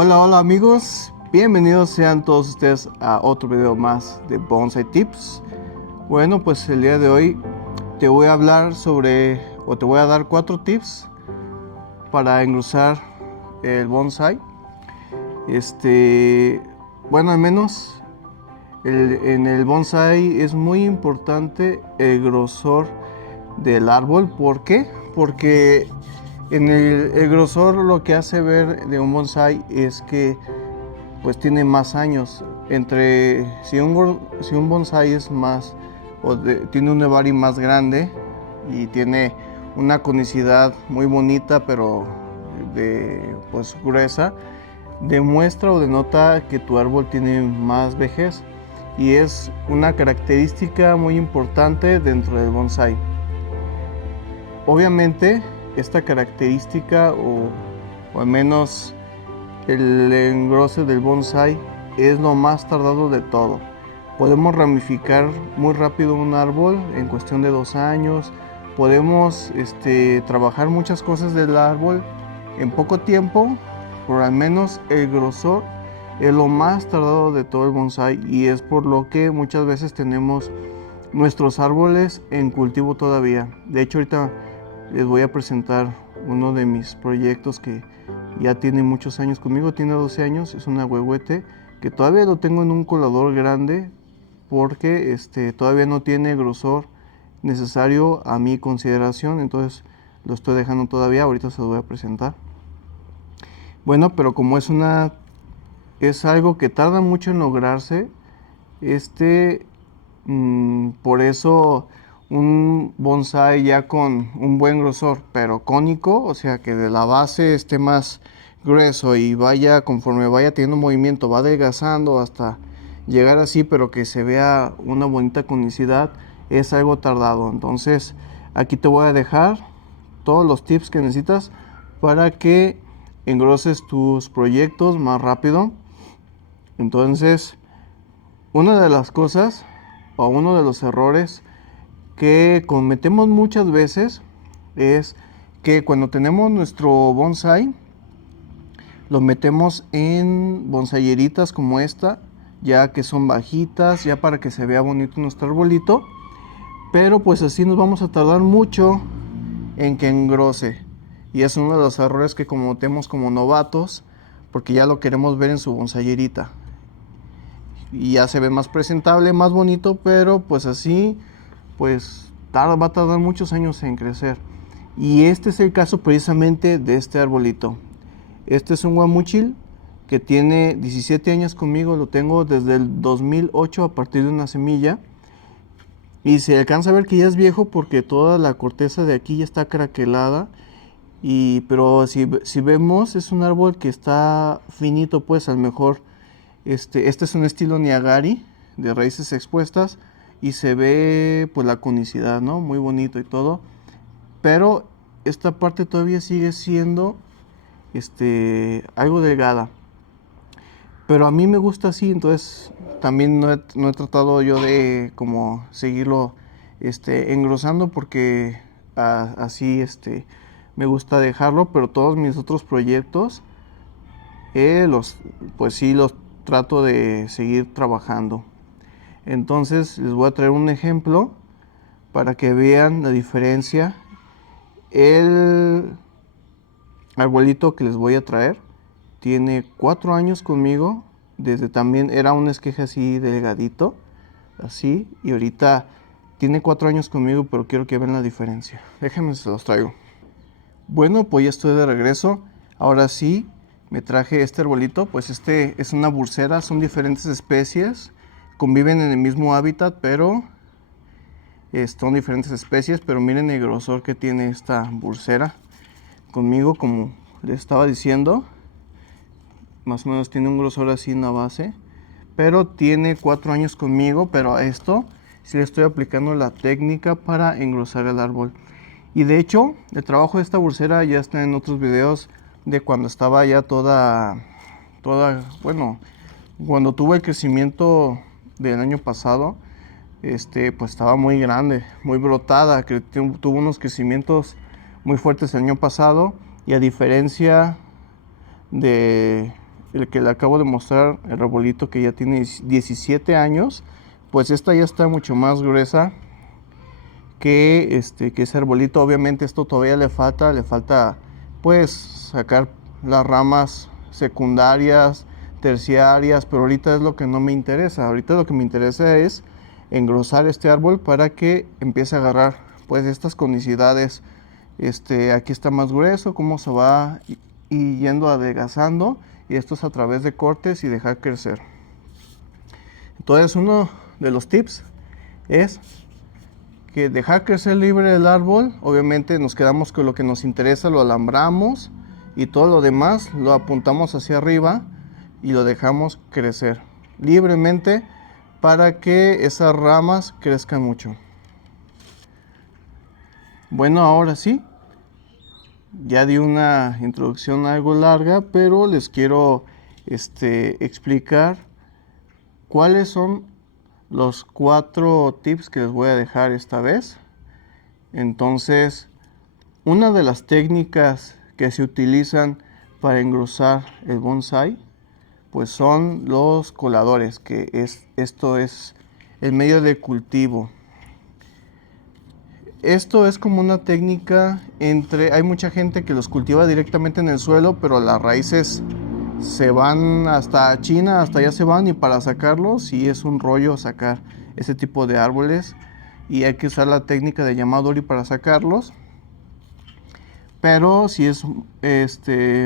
Hola, hola amigos, bienvenidos sean todos ustedes a otro video más de Bonsai Tips. Bueno, pues el día de hoy te voy a hablar te voy a dar 4 tips para engrosar el bonsai. Bueno, al menos en el bonsai es muy importante el grosor del árbol. ¿Por qué? Porque el grosor lo que hace ver de un bonsai es que pues tiene más años. Si un bonsai es más tiene un nebari más grande y tiene una conicidad muy bonita pero pues gruesa, demuestra o denota que tu árbol tiene más vejez, y es una característica muy importante dentro del bonsai. Obviamente esta característica o al menos el engrose del bonsai es lo más tardado de todo. Podemos ramificar muy rápido un árbol en cuestión de 2 años. Podemos trabajar muchas cosas del árbol en poco tiempo, pero al menos el grosor es lo más tardado de todo el bonsai, y es por lo que muchas veces tenemos nuestros árboles en cultivo todavía. De hecho, ahorita les voy a presentar uno de mis proyectos que ya tiene muchos años conmigo, tiene 12 años, es un ahuehuete que todavía lo tengo en un colador grande porque todavía no tiene grosor necesario a mi consideración, entonces lo estoy dejando todavía, ahorita se lo voy a presentar. Bueno, pero como es algo que tarda mucho en lograrse, por eso un bonsai ya con un buen grosor, pero cónico, o sea que de la base esté más grueso y conforme vaya teniendo movimiento, va adelgazando hasta llegar así, pero que se vea una bonita conicidad, es algo tardado. Entonces aquí te voy a dejar todos los tips que necesitas para que engroses tus proyectos más rápido. Entonces, una de las cosas o uno de los errores que cometemos muchas veces es que cuando tenemos nuestro bonsai lo metemos en bonsaieritas como esta, ya que son bajitas, ya para que se vea bonito nuestro arbolito, pero pues así nos vamos a tardar mucho en que engrose, y es uno de los errores que cometemos como novatos, porque ya lo queremos ver en su bonsaiерita y ya se ve más presentable, más bonito, pero pues así pues va a tardar muchos años en crecer. Y este es el caso precisamente de este arbolito. Este es un guamúchil que tiene 17 años conmigo, lo tengo desde el 2008 a partir de una semilla, y se alcanza a ver que ya es viejo porque toda la corteza de aquí ya está craquelada. Pero si vemos, es un árbol que está finito, pues a lo mejor este es un estilo Niagari de raíces expuestas, y se ve pues la conicidad, ¿no? Muy bonito y todo, pero esta parte todavía sigue siendo algo delgada. Pero a mí me gusta así, entonces también no he tratado yo de como seguirlo engrosando, porque así me gusta dejarlo, pero todos mis otros proyectos pues sí los trato de seguir trabajando. Entonces les voy a traer un ejemplo para que vean la diferencia. El arbolito que les voy a traer tiene 4 años conmigo, desde también era un esqueje así delgadito, así, y ahorita tiene 4 años conmigo, pero quiero que vean la diferencia. Déjenme, se los traigo. Bueno, pues ya estoy de regreso. Ahora sí, me traje este arbolito, pues es una bursera, son diferentes especies, conviven en el mismo hábitat, pero son diferentes especies, pero miren el grosor que tiene esta bursera conmigo, como les estaba diciendo. Más o menos tiene un grosor así en la base, pero tiene 4 años conmigo, pero a esto sí le estoy aplicando la técnica para engrosar el árbol. Y de hecho, el trabajo de esta bursera ya está en otros videos de cuando estaba ya bueno, cuando tuvo el crecimiento del año pasado, pues estaba muy grande, muy brotada, que tuvo unos crecimientos muy fuertes el año pasado, y a diferencia de el que le acabo de mostrar, el arbolito que ya tiene 17 años, pues esta ya está mucho más gruesa que ese arbolito. Obviamente esto todavía le falta pues sacar las ramas secundarias, terciarias, pero ahorita es lo que no me interesa. Ahorita lo que me interesa es engrosar este árbol para que empiece a agarrar pues estas conicidades. Aquí está más grueso, cómo se va y yendo adelgazando, y esto es a través de cortes y dejar crecer. Entonces uno de los tips es que dejar crecer libre el árbol. Obviamente nos quedamos con lo que nos interesa, lo alambramos y todo lo demás lo apuntamos hacia arriba y lo dejamos crecer libremente para que esas ramas crezcan mucho. Bueno, ahora sí, ya di una introducción algo larga, pero les quiero explicar cuáles son los 4 tips que les voy a dejar esta vez. Entonces, una de las técnicas que se utilizan para engrosar el bonsái, pues son los coladores, esto es el medio de cultivo. Esto es como una técnica hay mucha gente que los cultiva directamente en el suelo, pero las raíces se van hasta China, hasta allá se van, y para sacarlos sí es un rollo sacar ese tipo de árboles, y hay que usar la técnica de llamadori para sacarlos. Pero sí es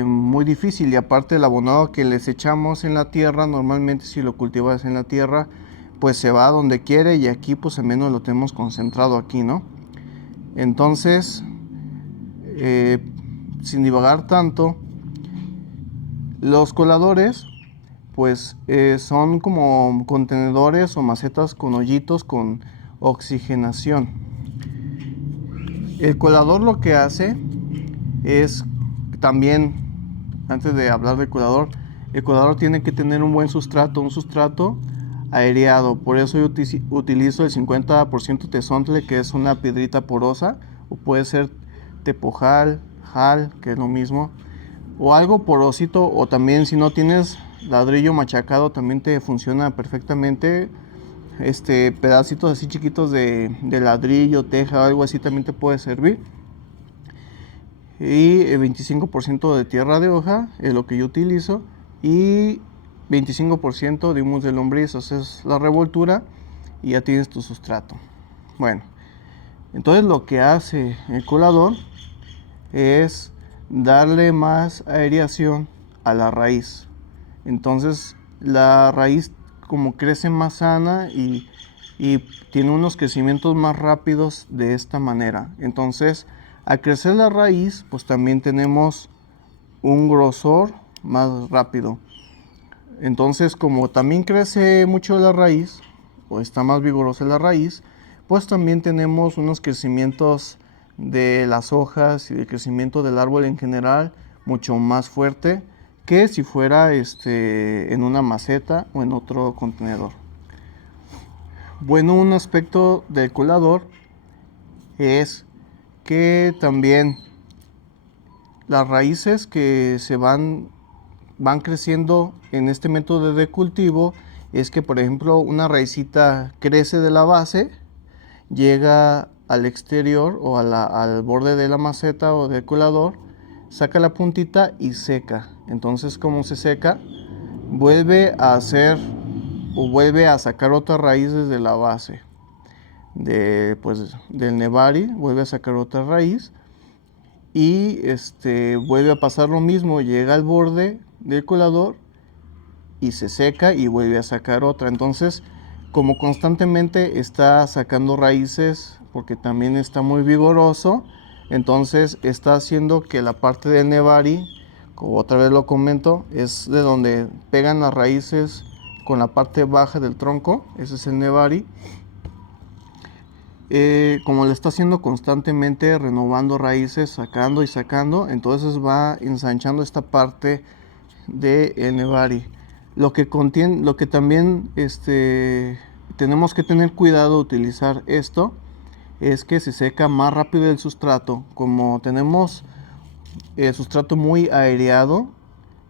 muy difícil, y aparte el abonado que les echamos en la tierra, normalmente si lo cultivas en la tierra, pues se va a donde quiere, y aquí pues al menos lo tenemos concentrado aquí, ¿no? Entonces, sin divagar tanto, los coladores pues son como contenedores o macetas con hoyitos con oxigenación. El colador lo que hace es también, antes de hablar del colador, el colador tiene que tener un buen sustrato, un sustrato aireado. Por eso yo utilizo el 50% tezontle, que es una piedrita porosa, o puede ser tepojal, jal, que es lo mismo, o algo porosito, o también si no tienes ladrillo machacado también te funciona perfectamente. Pedacitos así chiquitos de ladrillo, teja o algo así también te puede servir. Y el 25% de tierra de hoja es lo que yo utilizo, y 25% de humus de lombriz. O sea, es la revoltura y ya tienes tu sustrato. Bueno, entonces lo que hace el colador es darle más aireación a la raíz. Entonces la raíz como crece más sana y tiene unos crecimientos más rápidos de esta manera. Entonces, al crecer la raíz, pues también tenemos un grosor más rápido. Entonces, como también crece mucho la raíz, o está más vigorosa la raíz, pues también tenemos unos crecimientos de las hojas y el crecimiento del árbol en general mucho más fuerte que si fuera en una maceta o en otro contenedor. Bueno, un aspecto del colador es que también las raíces que se van creciendo en este método de cultivo, es que por ejemplo una raicita crece de la base, llega al exterior o al borde de la maceta o del colador, saca la puntita y seca. Entonces, como se seca, vuelve a hacer o vuelve a sacar otra raíz desde la base del nebari, vuelve a sacar otra raíz y vuelve a pasar lo mismo, llega al borde del colador y se seca y vuelve a sacar otra. Entonces, como constantemente está sacando raíces porque también está muy vigoroso, entonces está haciendo que la parte del nebari, como otra vez lo comento, es de donde pegan las raíces con la parte baja del tronco, ese es el nebari. Como le está haciendo constantemente, renovando raíces, sacando y sacando, entonces va ensanchando esta parte del nebari. Lo que también tenemos que tener cuidado de utilizar esto es que se seca más rápido el sustrato. Como tenemos el sustrato muy aireado,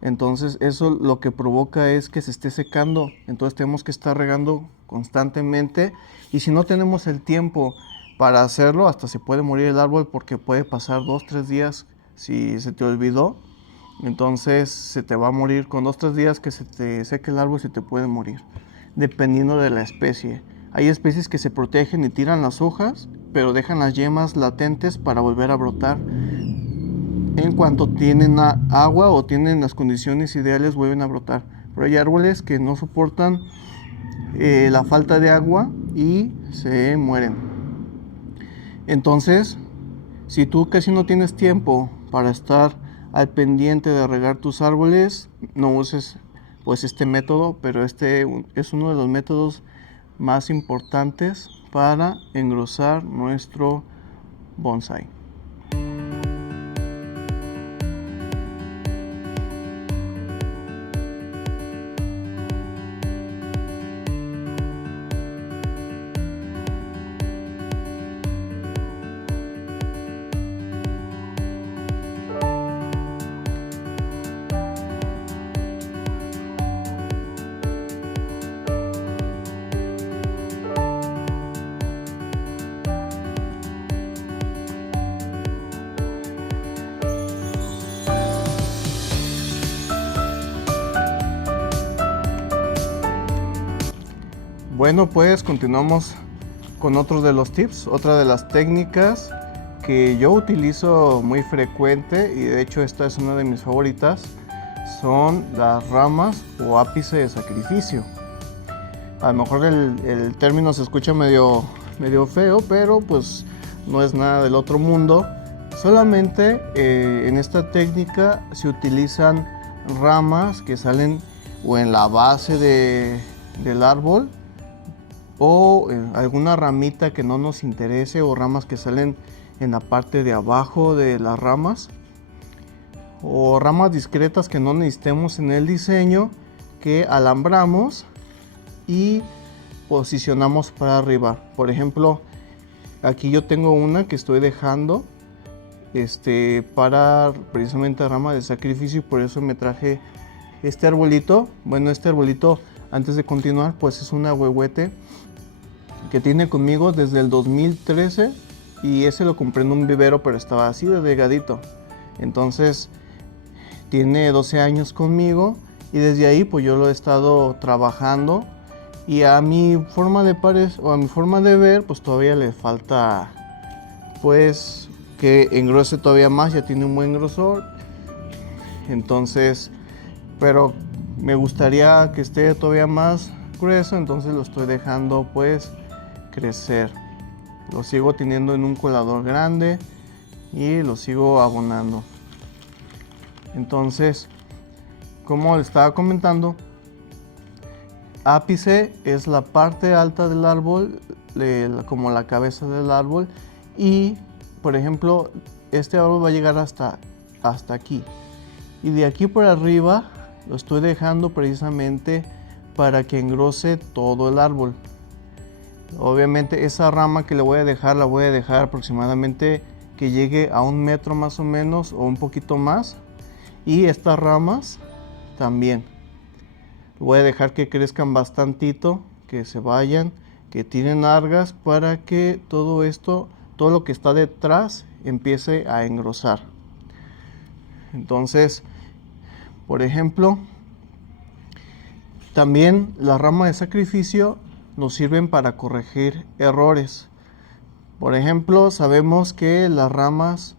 Entonces eso lo que provoca es que se esté secando. Entonces tenemos que estar regando constantemente. Y si no tenemos el tiempo para hacerlo, hasta se puede morir el árbol porque puede pasar 2, 3 días si se te olvidó. Entonces se te va a morir con 2, 3 días que se te seque el árbol, se te puede morir, dependiendo de la especie. Hay especies que se protegen y tiran las hojas, pero dejan las yemas latentes para volver a brotar. En cuanto tienen agua o tienen las condiciones ideales, vuelven a brotar. Pero hay árboles que no soportan la falta de agua y se mueren. Entonces, si tú casi no tienes tiempo para estar al pendiente de regar tus árboles, no uses pues este método, pero este es uno de los métodos más importantes para engrosar nuestro bonsai. Bueno, pues continuamos con otros de los tips. Otra de las técnicas que yo utilizo muy frecuente, y de hecho esta es una de mis favoritas, son las ramas o ápice de sacrificio. A lo mejor el término se escucha medio feo, pero pues no es nada del otro mundo. Solamente en esta técnica se utilizan ramas que salen o en la base del árbol, o alguna ramita que no nos interese, o ramas que salen en la parte de abajo de las ramas, o ramas discretas que no necesitemos en el diseño, que alambramos y posicionamos para arriba. Por ejemplo, aquí yo tengo una que estoy dejando para precisamente rama de sacrificio, y por eso me traje este arbolito. Bueno, este arbolito, antes de continuar, pues es un ahuehuete que tiene conmigo desde el 2013, y ese lo compré en un vivero, pero estaba así de delgadito. Entonces tiene 12 años conmigo, y desde ahí pues yo lo he estado trabajando, y a mi forma de ver, pues todavía le falta pues que engrose todavía más. Ya tiene un buen grosor, entonces, pero me gustaría que esté todavía más grueso, entonces lo estoy dejando pues crecer. Lo sigo teniendo en un colador grande y lo sigo abonando. Entonces, como les estaba comentando, ápice es la parte alta del árbol, como la cabeza del árbol, y por ejemplo este árbol va a llegar hasta aquí, y de aquí por arriba lo estoy dejando precisamente para que engrose todo el árbol. Obviamente esa rama que le voy a dejar, la voy a dejar aproximadamente que llegue a 1 metro más o menos, o un poquito más, y estas ramas también voy a dejar que crezcan bastantito, que se vayan, que tienen algas, para que todo esto, todo lo que está detrás, empiece a engrosar. Entonces, por ejemplo, también las ramas de sacrificio nos sirven para corregir errores. Por ejemplo, sabemos que las ramas,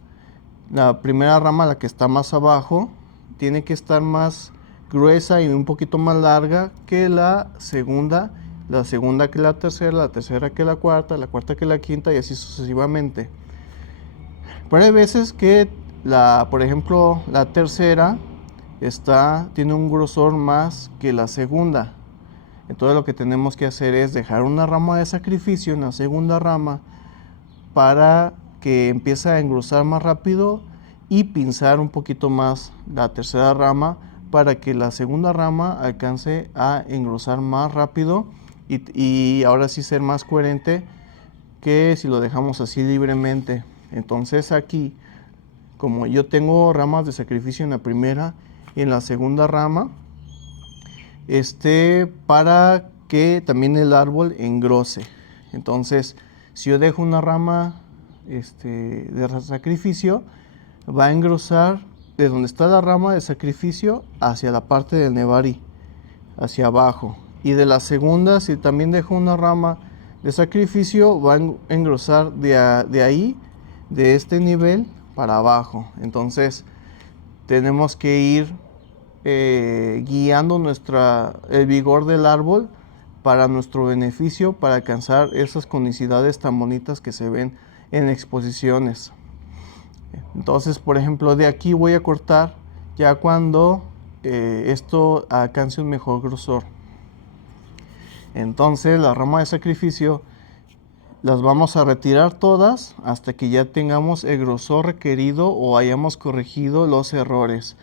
la primera rama, la que está más abajo, tiene que estar más gruesa y un poquito más larga que la segunda que la tercera que la cuarta que la quinta, y así sucesivamente. Pero hay veces que por ejemplo, la tercera tiene un grosor más que la segunda. Entonces lo que tenemos que hacer es dejar una rama de sacrificio en la segunda rama para que empiece a engrosar más rápido, y pinzar un poquito más la tercera rama para que la segunda rama alcance a engrosar más rápido, y ahora sí ser más coherente que si lo dejamos así libremente. Entonces aquí, como yo tengo ramas de sacrificio en la primera en la segunda rama, para que también el árbol engrose. Entonces, si yo dejo una rama de sacrificio, va a engrosar de donde está la rama de sacrificio hacia la parte del nebari, hacia abajo. Y de la segunda, si también dejo una rama de sacrificio, va a engrosar de ahí, de este nivel para abajo. Entonces tenemos que ir guiando el vigor del árbol para nuestro beneficio, para alcanzar esas conicidades tan bonitas que se ven en exposiciones. Entonces, por ejemplo, de aquí voy a cortar ya cuando esto alcance un mejor grosor. Entonces, la rama de sacrificio las vamos a retirar todas hasta que ya tengamos el grosor requerido o hayamos corregido los errores.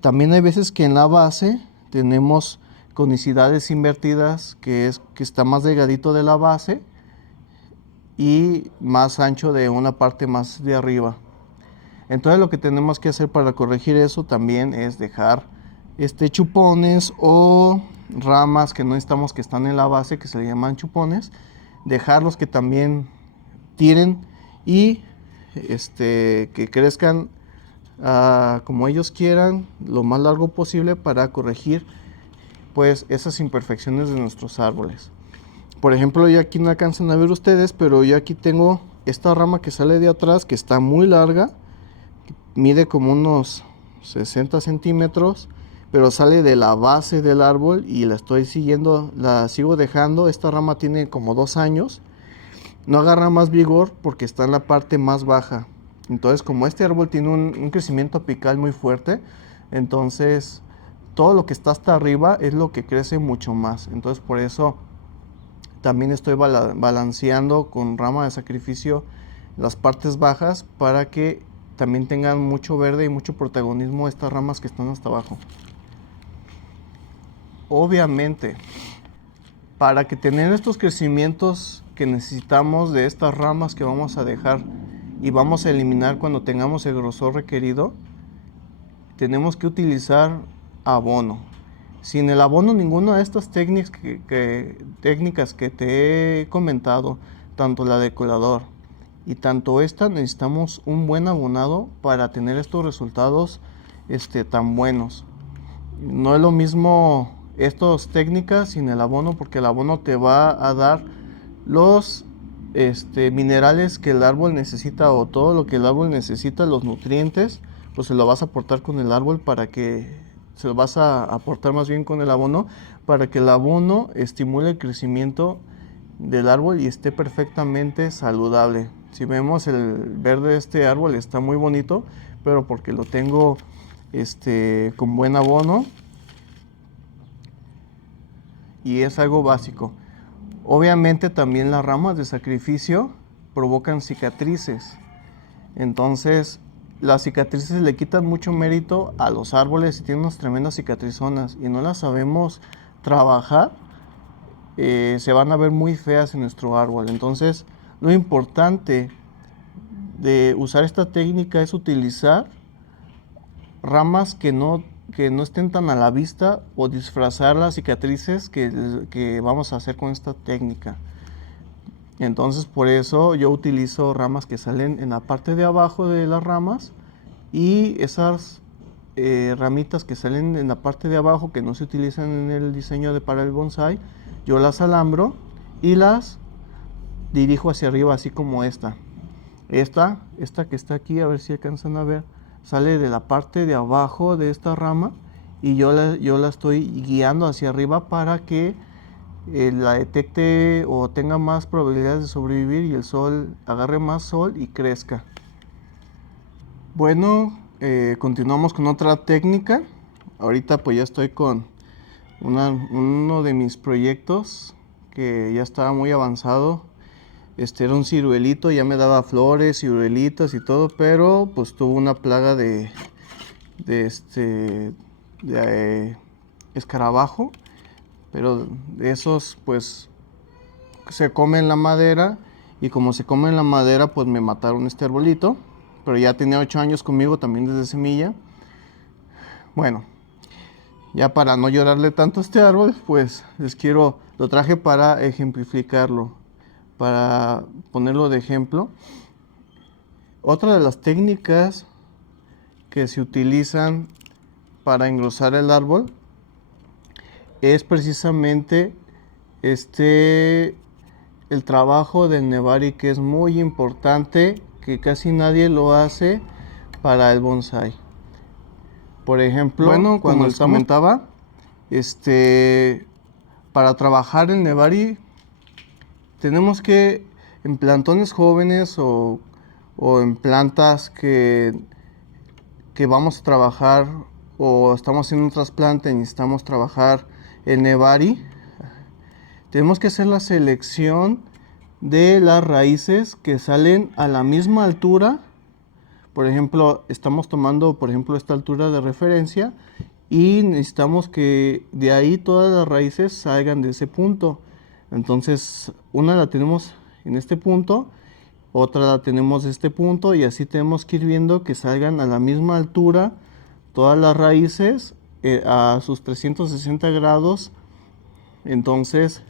También hay veces que en la base tenemos conicidades invertidas, que está más delgadito de la base y más ancho de una parte más de arriba. Entonces lo que tenemos que hacer para corregir eso también es dejar chupones o ramas que no necesitamos que están en la base, que se le llaman chupones, dejarlos que también tiren y que crezcan como ellos quieran, lo más largo posible, para corregir pues esas imperfecciones de nuestros árboles. Por ejemplo, yo aquí no alcanzan a ver ustedes, pero yo aquí tengo esta rama que sale de atrás, que está muy larga, mide como unos 60 centímetros, pero sale de la base del árbol y la sigo dejando. Esta rama tiene como 2 años, no agarra más vigor porque está en la parte más baja. Entonces, como este árbol tiene un crecimiento apical muy fuerte, entonces todo lo que está hasta arriba es lo que crece mucho más. Entonces, por eso también estoy balanceando con rama de sacrificio las partes bajas, para que también tengan mucho verde y mucho protagonismo estas ramas que están hasta abajo. Obviamente, para que tener estos crecimientos que necesitamos de estas ramas que vamos a dejar y vamos a eliminar cuando tengamos el grosor requerido, tenemos que utilizar abono. Sin el abono, ninguna de estas técnicas que te he comentado, tanto la de colador y tanto esta, necesitamos un buen abonado para tener estos resultados tan buenos. No es lo mismo estas técnicas sin el abono, porque el abono te va a dar los minerales que el árbol necesita, o todo lo que el árbol necesita, los nutrientes, pues se lo vas a aportar con el árbol, se lo vas a aportar más bien con el abono, para que el abono estimule el crecimiento del árbol y esté perfectamente saludable. Si vemos, el verde de este árbol está muy bonito, pero porque lo tengo con buen abono, y es algo básico. Obviamente también las ramas de sacrificio provocan cicatrices. Entonces, las cicatrices le quitan mucho mérito a los árboles y tienen unas tremendas cicatrizonas y no las sabemos trabajar, se van a ver muy feas en nuestro árbol. Entonces, lo importante de usar esta técnica es utilizar ramas que no estén tan a la vista, o disfrazar las cicatrices que vamos a hacer con esta técnica. Entonces, por eso yo utilizo ramas que salen en la parte de abajo de las ramas, y esas ramitas que salen en la parte de abajo, que no se utilizan en el diseño para el bonsai, yo las alambro y las dirijo hacia arriba, así como esta. Esta que está aquí, a ver si alcanzan a ver, sale de la parte de abajo de esta rama, y yo la estoy guiando hacia arriba para que la detecte o tenga más probabilidades de sobrevivir, y el sol agarre más sol y crezca. Bueno, continuamos con otra técnica. Ahorita pues ya estoy con uno de mis proyectos que ya estaba muy avanzado. Era un ciruelito, ya me daba flores, ciruelitas y todo, pero pues tuvo una plaga de escarabajo, pero de esos pues se comen la madera, y como se comen la madera pues me mataron este arbolito, pero ya tenía 8 años conmigo también desde semilla. Bueno, Ya para no llorarle tanto a este árbol, pues lo traje para ejemplificarlo, para ponerlo de ejemplo. Otra de las técnicas que se utilizan para engrosar el árbol es precisamente el trabajo del nebari, que es muy importante, que casi nadie lo hace para el bonsai. Por ejemplo, bueno, como les comentaba, para trabajar el nebari tenemos que, en plantones jóvenes o en plantas que vamos a trabajar o estamos haciendo un trasplante y necesitamos trabajar el nebari, tenemos que hacer la selección de las raíces que salen a la misma altura. Por ejemplo, estamos tomando, esta altura de referencia y necesitamos que de ahí todas las raíces salgan de ese punto. Entonces, una la tenemos en este punto, otra la tenemos en este punto, y así tenemos que ir viendo que salgan a la misma altura todas las raíces a sus 360 grados. Entonces,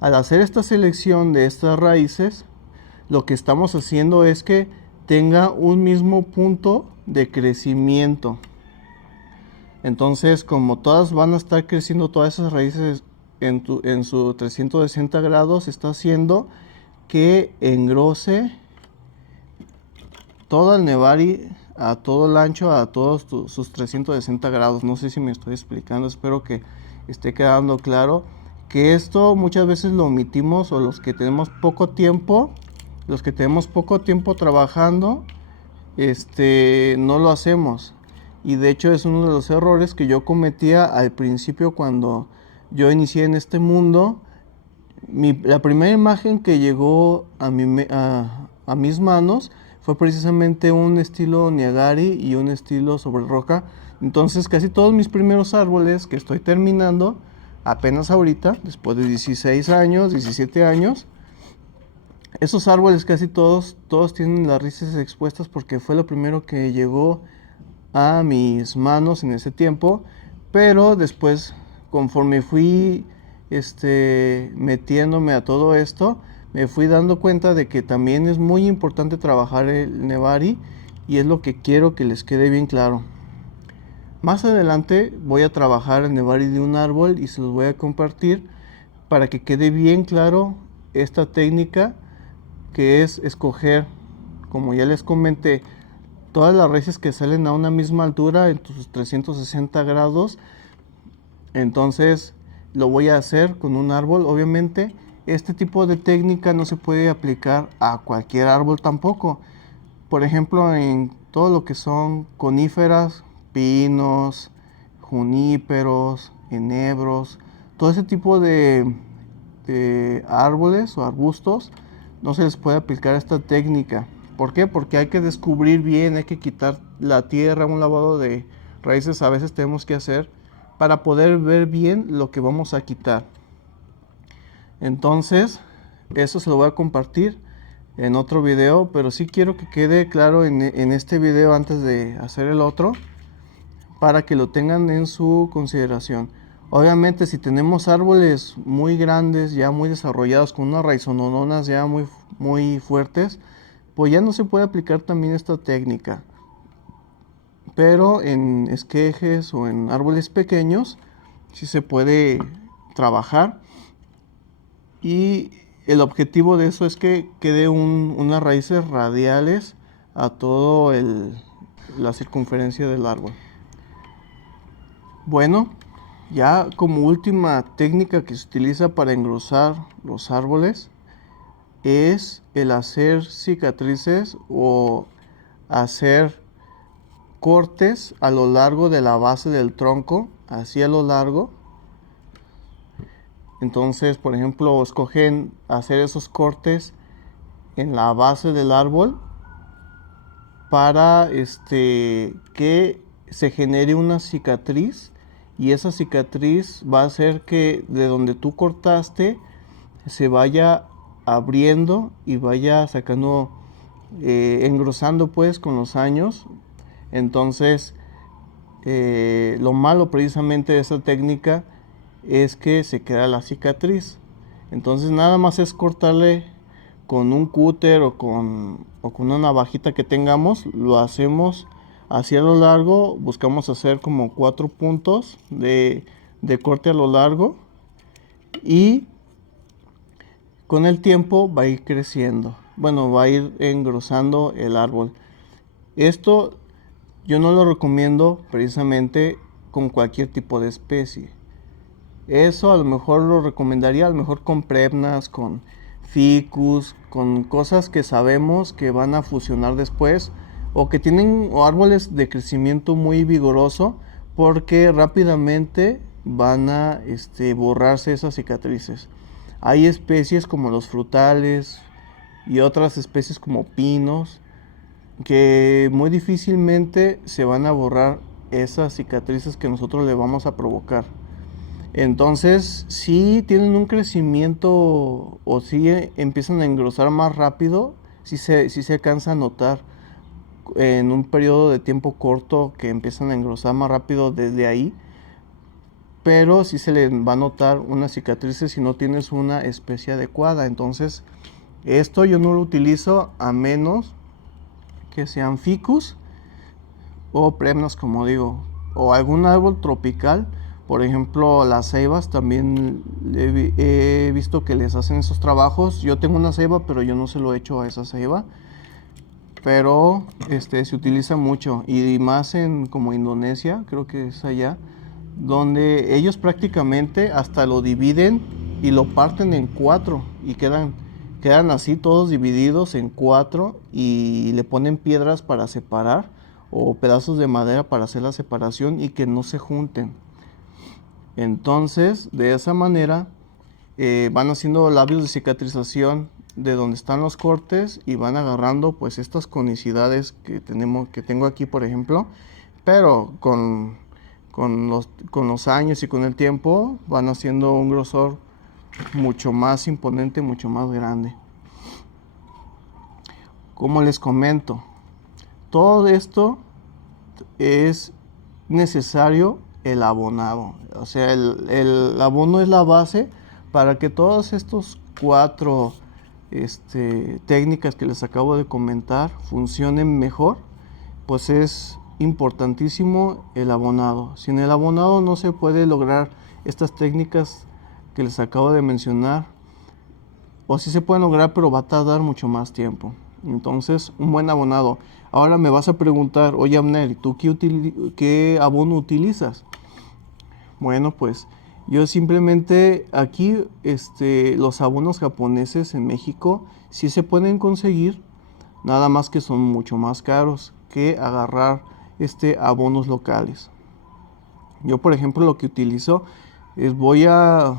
al hacer esta selección de estas raíces, lo que estamos haciendo es que tenga un mismo punto de crecimiento. Entonces, como todas van a estar creciendo, todas esas raíces en su 360 grados, está haciendo que engrose todo el nebari a todo el ancho, a todos sus 360 grados. No sé si me estoy explicando, espero que esté quedando claro. Que esto muchas veces lo omitimos, o los que tenemos poco tiempo trabajando, no lo hacemos. Y de hecho es uno de los errores que yo cometía al principio cuando yo inicié en este mundo. La primera imagen que llegó a mis manos fue precisamente un estilo Niagari y un estilo sobre roca. Entonces casi todos mis primeros árboles que estoy terminando apenas ahorita, después de 16 años, 17 años, esos árboles casi todos tienen las raíces expuestas porque fue lo primero que llegó a mis manos en ese tiempo. Pero después, conforme fui metiéndome a todo esto, me fui dando cuenta de que también es muy importante trabajar el nebari, y es lo que quiero que les quede bien claro. Más adelante voy a trabajar el nebari de un árbol y se los voy a compartir para que quede bien claro esta técnica, que es escoger, como ya les comenté, todas las raíces que salen a una misma altura en tus 360 grados. Entonces lo voy a hacer con un árbol. Obviamente este tipo de técnica no se puede aplicar a cualquier árbol tampoco. Por ejemplo, en todo lo que son coníferas, pinos, juníperos, enebros, todo ese tipo de árboles o arbustos, no se les puede aplicar esta técnica. ¿Por qué? Porque hay que descubrir bien, hay que quitar la tierra, un lavado de raíces a veces tenemos que hacer para poder ver bien lo que vamos a quitar. Entonces, eso se lo voy a compartir en otro video, pero sí quiero que quede claro en este video antes de hacer el otro, para que lo tengan en su consideración. Obviamente, si tenemos árboles muy grandes, ya muy desarrollados, con unas raizononas ya muy fuertes, pues ya no se puede aplicar también esta técnica. Pero en esquejes o en árboles pequeños sí se puede trabajar, y el objetivo de eso es que quede unas raíces radiales a todo la circunferencia del árbol. Bueno, ya como última técnica que se utiliza para engrosar los árboles es el hacer cicatrices o hacer cortes a lo largo de la base del tronco, así a lo largo. Entonces, por ejemplo, escogen hacer esos cortes en la base del árbol para que se genere una cicatriz, y esa cicatriz va a hacer que de donde tú cortaste se vaya abriendo y vaya engrosando pues con los años. Entonces lo malo precisamente de esta técnica es que se queda la cicatriz. Entonces nada más es cortarle con un cúter o con una navajita que tengamos, lo hacemos hacia lo largo, buscamos hacer como 4 puntos de corte a lo largo y con el tiempo va a ir creciendo, bueno, va a ir engrosando el árbol. Esto yo no lo recomiendo precisamente con cualquier tipo de especie. Eso a lo mejor lo recomendaría, a lo mejor con prepnas, con ficus, con cosas que sabemos que van a fusionar después o que tienen árboles de crecimiento muy vigoroso porque rápidamente van a borrarse esas cicatrices. Hay especies como los frutales y otras especies como pinos que muy difícilmente se van a borrar esas cicatrices que nosotros le vamos a provocar. Entonces, si tienen un crecimiento o si empiezan a engrosar más rápido, si se alcanza a notar en un periodo de tiempo corto que empiezan a engrosar más rápido desde ahí, pero sí se les va a notar unas cicatrices si no tienes una especie adecuada. Entonces, esto yo no lo utilizo a menos que sean ficus o premnos, como digo, o algún árbol tropical. Por ejemplo, las ceibas también he visto que les hacen esos trabajos. Yo tengo una ceiba, pero yo no se lo he hecho a esa ceiba. Pero se utiliza mucho y más en como Indonesia, creo que es allá, donde ellos prácticamente hasta lo dividen y lo parten en 4 y quedan así todos divididos en 4 y le ponen piedras para separar o pedazos de madera para hacer la separación y que no se junten. Entonces, de esa manera van haciendo labios de cicatrización de donde están los cortes y van agarrando pues estas conicidades que tengo aquí, por ejemplo, pero con los años y con el tiempo van haciendo un grosor mucho más imponente, mucho más grande. Como les comento, todo esto es necesario el abonado. O sea, el abono es la base para que todos estos 4 técnicas que les acabo de comentar funcionen mejor. Pues es importantísimo el abonado. Sin el abonado no se puede lograr estas técnicas que les acabo de mencionar, o sí se pueden lograr, pero va a tardar mucho más tiempo. Entonces, un buen abonado. Ahora me vas a preguntar, oye Abner, ¿tú qué abono utilizas? Bueno, pues yo simplemente aquí los abonos japoneses en México sí se pueden conseguir, nada más que son mucho más caros que agarrar abonos locales. Yo, por ejemplo, lo que utilizo es voy a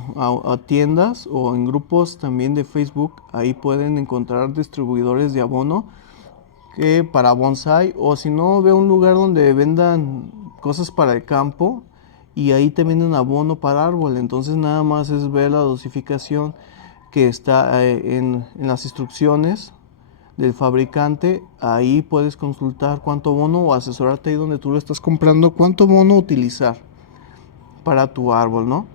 tiendas o en grupos también de Facebook, ahí pueden encontrar distribuidores de abono que para bonsai, o si no, veo un lugar donde vendan cosas para el campo y ahí te venden abono para árbol. Entonces nada más es ver la dosificación que está en las instrucciones del fabricante. Ahí puedes consultar cuánto abono o asesorarte ahí donde tú lo estás comprando, cuánto abono utilizar para tu árbol, ¿no?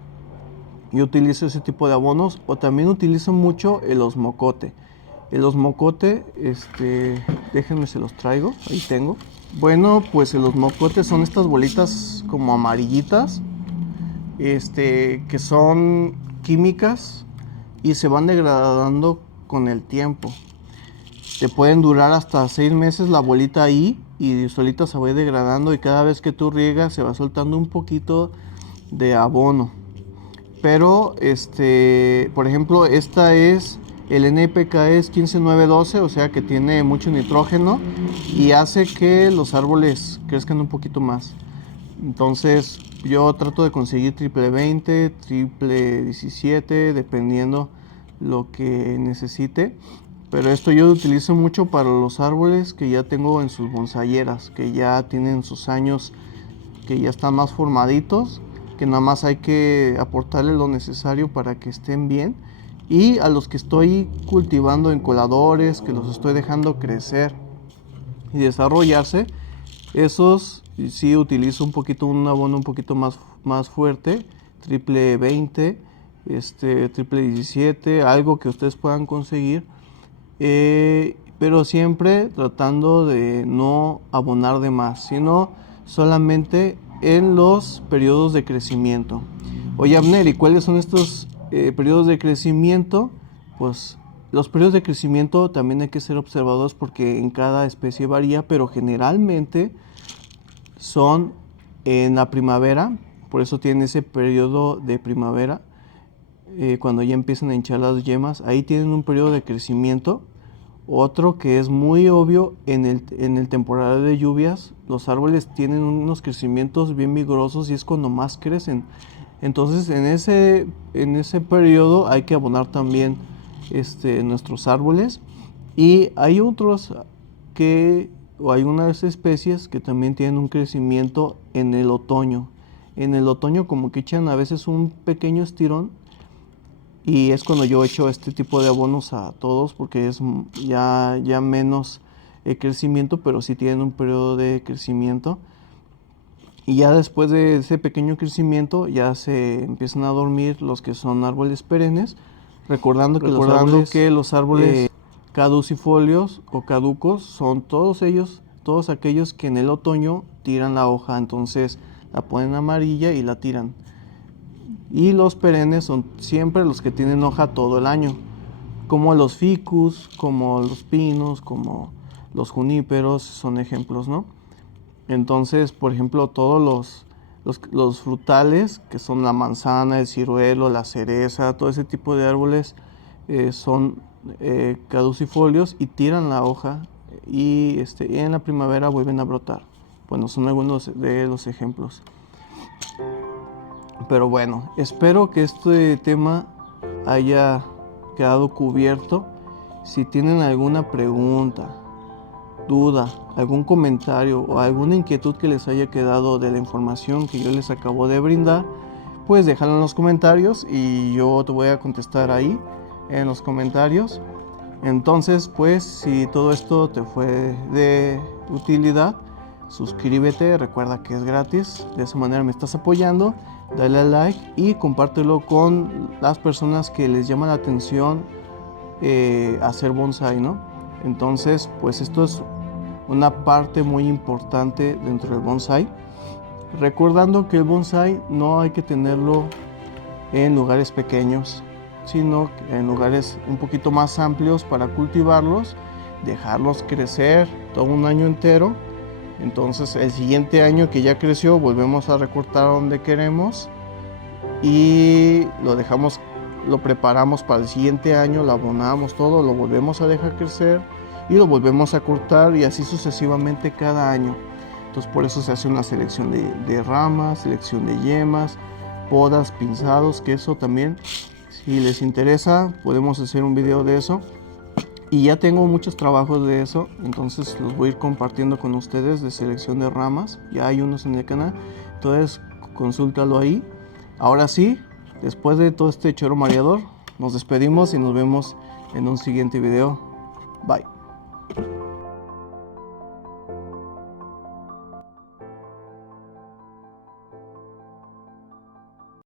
Yo utilizo ese tipo de abonos, o también utilizo mucho el osmocote. El osmocote, déjenme se los traigo, ahí tengo. Bueno, pues el osmocote son estas bolitas como amarillitas, que son químicas y se van degradando con el tiempo. Te pueden durar hasta 6 meses la bolita ahí y solita se va degradando, y cada vez que tú riegas se va soltando un poquito de abono. Pero por ejemplo, esta es el NPKS 15912, o sea que tiene mucho nitrógeno y hace que los árboles crezcan un poquito más. Entonces yo trato de conseguir triple 20, triple 17, dependiendo lo que necesite. Pero esto yo lo utilizo mucho para los árboles que ya tengo en sus bonsayeras, que ya tienen sus años, que ya están más formaditos, que nada más hay que aportarle lo necesario para que estén bien. Y a los que estoy cultivando en coladores, que los estoy dejando crecer y desarrollarse, esos sí utilizo un abono un poquito más fuerte, triple 20, triple 17, algo que ustedes puedan conseguir, pero siempre tratando de no abonar de más, sino solamente en los periodos de crecimiento. Oye, Abner, ¿y cuáles son estos periodos de crecimiento? Pues los periodos de crecimiento también hay que ser observados porque en cada especie varía, pero generalmente son en la primavera, por eso tienen ese periodo de primavera, cuando ya empiezan a hinchar las yemas, ahí tienen un periodo de crecimiento. Otro que es muy obvio en el temporal de lluvias, los árboles tienen unos crecimientos bien vigorosos y es cuando más crecen. Entonces en ese periodo hay que abonar también nuestros árboles. Y hay otros o hay unas especies que también tienen un crecimiento en el otoño. En el otoño como que echan a veces un pequeño estirón y es cuando yo echo este tipo de abonos a todos porque es ya menos crecimiento, pero sí tienen un periodo de crecimiento. Y ya después de ese pequeño crecimiento ya se empiezan a dormir los que son árboles perennes, recordando que los árboles caducifolios o caducos son todos aquellos que en el otoño tiran la hoja, entonces la ponen amarilla y la tiran. Y los perennes son siempre los que tienen hoja todo el año, como los ficus, como los pinos, como los juníperos, son ejemplos, ¿no? Entonces, por ejemplo, todos los frutales, que son la manzana, el ciruelo, la cereza, todo ese tipo de árboles son caducifolios y tiran la hoja y en la primavera vuelven a brotar. Bueno, son algunos de los ejemplos. Pero bueno, espero que este tema haya quedado cubierto. Si tienen alguna pregunta, duda, algún comentario o alguna inquietud que les haya quedado de la información que yo les acabo de brindar, pues déjalo en los comentarios y yo te voy a contestar ahí en los comentarios. Entonces, pues si todo esto te fue de utilidad, suscríbete, recuerda que es gratis, de esa manera me estás apoyando, dale a like y compártelo con las personas que les llama la atención hacer bonsai, ¿no? Entonces, pues esto es una parte muy importante dentro del bonsai, recordando que el bonsai no hay que tenerlo en lugares pequeños, sino en lugares un poquito más amplios para cultivarlos, dejarlos crecer todo un año entero. Entonces el siguiente año que ya creció volvemos a recortar donde queremos y lo preparamos para el siguiente año, lo abonamos todo, lo volvemos a dejar crecer y lo volvemos a cortar y así sucesivamente cada año. Entonces por eso se hace una selección de ramas, selección de yemas, podas, pinzados, que eso también, si les interesa, podemos hacer un video de eso. Y ya tengo muchos trabajos de eso, entonces los voy a ir compartiendo con ustedes de selección de ramas. Ya hay unos en el canal, entonces consúltalo ahí. Ahora sí, después de todo este choro mareador, nos despedimos y nos vemos en un siguiente video. Bye.